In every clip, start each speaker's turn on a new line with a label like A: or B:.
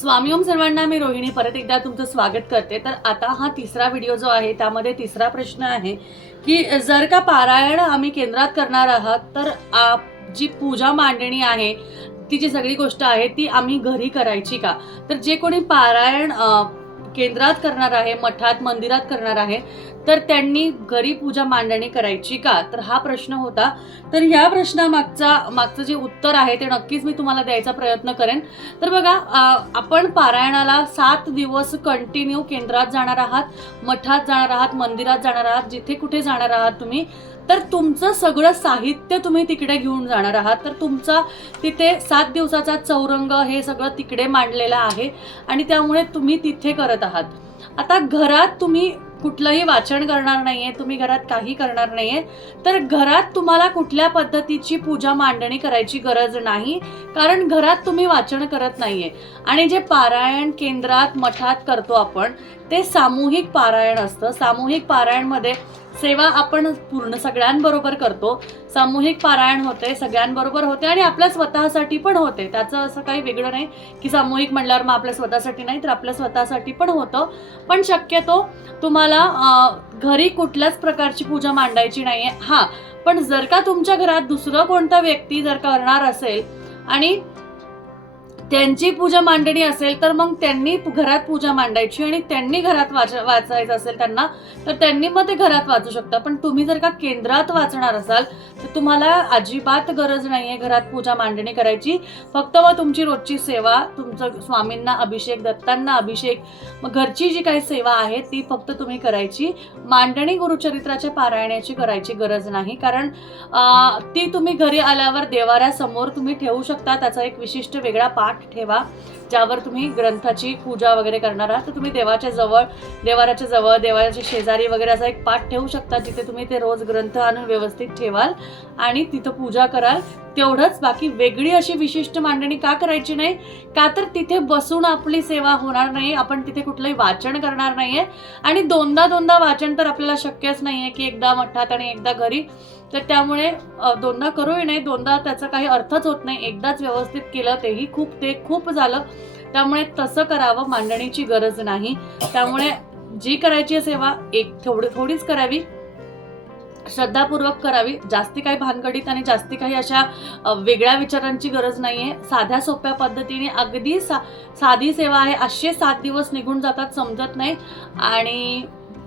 A: स्वामी ओम सर्वांना मी रोहिणी परत एकदा तुमचं स्वागत करते. तर आता हा तिसरा व्हिडिओ जो आहे त्यामध्ये तिसरा प्रश्न आहे की जर का पारायण आम्ही केंद्रात करणार आहात तर आ, जी पूजा मांडणी आहे ती जी सगळी गोष्ट आहे ती आम्ही घरी करायची का? तर जे कोणी पारायण केंद्रात करणार आहे मठात मंदिरात करणार आहे तर त्यांनी घरी पूजा मांडणी करायची का? तर हा प्रश्न होता. तर ह्या प्रश्नामागचा मागचं जे उत्तर आहे ते नक्कीच मी तुम्हाला द्यायचा प्रयत्न करेन. तर बघा आपण पारायणाला सात दिवस कंटिन्यू केंद्रात जाणार आहात मठात जाणार आहात मंदिरात जाणार आहात जिथे कुठे जाणार आहात तुम्ही तर तुमचं सगळं साहित्य तुम्ही तिकडे घेऊन जाणार आहात. तर तुमचा तिथे सात दिवसाचा चौरंग हे सगळं तिकडे मांडलेलं आहे आणि त्यामुळे तुम्ही तिथे करत आहात आता घरात तुम्ही कुठलंही वाचन करणार नाहीये तुम्ही घरात काही करणार नाहीये तर घरात तुम्हाला कुठल्या पद्धतीची पूजा मांडणी करायची गरज नाही कारण घरात तुम्ही वाचन करत नाहीये. आणि जे पारायण केंद्रात मठात करतो आपण ते सामूहिक पारायण असतं. सामूहिक पारायणमध्ये सेवा आपण पूर्ण सगळ्यांबरोबर करतो. सामूहिक पारायण होते सगळ्यांबरोबर होते आणि आपल्या स्वतःसाठी पण होते. त्याचं असं काही वेगळं नाही की सामूहिक म्हणल्यावर मग आपल्या स्वतःसाठी नाही तर आपल्या स्वतःसाठी पण होतं. पण शक्यतो तुम्हाला घरी कुठल्याच प्रकारची पूजा मांडायची नाही आहे हां पण जर का तुमच्या घरात दुसरं कोणता व्यक्ती जर करणार असेल आणि त्यांची पूजा मांडणी असेल तर मग त्यांनी घरात पूजा मांडायची आणि त्यांनी घरात वाच वाचायचं असेल त्यांना तर त्यांनी मग ते घरात वाचू शकता. पण तुम्ही जर का केंद्रात वाचणार असाल तर तुम्हाला अजिबात गरज नाही आहे घरात पूजा मांडणी करायची. फक्त मग तुमची रोजची सेवा तुमचं स्वामींना अभिषेक दत्तांना अभिषेक मग घरची जी काही सेवा आहे ती फक्त तुम्ही करायची. मांडणी गुरुचरित्राच्या पारायणाची करायची गरज नाही कारण ती तुम्ही घरी आल्यावर देवाऱ्यासमोर तुम्ही ठेवू शकता. त्याचा एक विशिष्ट वेगळा पाठ ठेवा ज्यावर तुम्ही ग्रंथाची पूजा वगैरे करणार आहात तर तुम्ही देवाच्या जवळ देवाराच्या जवळ देवाच्या शेजारी वगैरे असा एक पाठ ठेवू शकता जिथे तुम्ही ते रोज ग्रंथ आणून व्यवस्थित ठेवाल आणि तिथं पूजा कराल. तेवढंच बाकी वेगळी अशी विशिष्ट मांडणी का करायची नाही? का तर तिथे बसून आपली सेवा होणार नाही आपण तिथे कुठलंही वाचन करणार नाही आहे आणि दोनदा दोनदा वाचन तर आपल्याला शक्यच नाही आहे की एकदा मठात आणि एकदा घरी. तर त्यामुळे दोनदा करूही नाही दोनदा त्याचा काही अर्थच होत नाही. एकदाच व्यवस्थित केलं तेही खूप ते खूप झालं. त्यामुळे तसं करावं मांडणीची गरज नाही. त्यामुळे जी करायची आहे सेवा एक थोडी थोडीच करावी. श्रद्धापूर्वक करावी. जास्ती काही भानगडीत आणि जास्ती काही अशा वेगळ्या विचारांची गरज नाही आहे साध्या सोप्या पद्धतीने अगदी सा साधी सेवा आहे. असे सात दिवस निघून जातात समजत नाही. आणि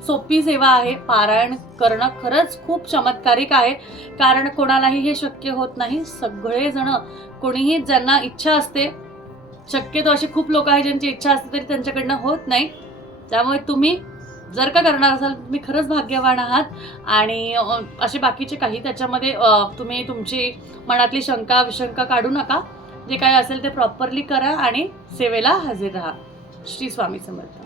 A: सोपी सेवा आहे. पारायण करणं खरंच खूप चमत्कारिक आहे. कारण कोणालाही हे शक्य होत नाही. सगळेजण कोणीही ज्यांना इच्छा असते शक्यतो असे खूप लोक आहेत ज्यांची इच्छा असते तरी त्यांच्याकडनं होत नाही. त्यामुळे तुम्ही जर का करणार असाल तुम्ही खरंच भाग्यवान आहात. आणि असे बाकीचे काही त्याच्यामध्ये तुम्ही तुमची मनातली शंका विशंका काढू नका. जे काही असेल ते प्रॉपरली करा आणि सेवेला हजर राहा. श्री स्वामी समर्थ.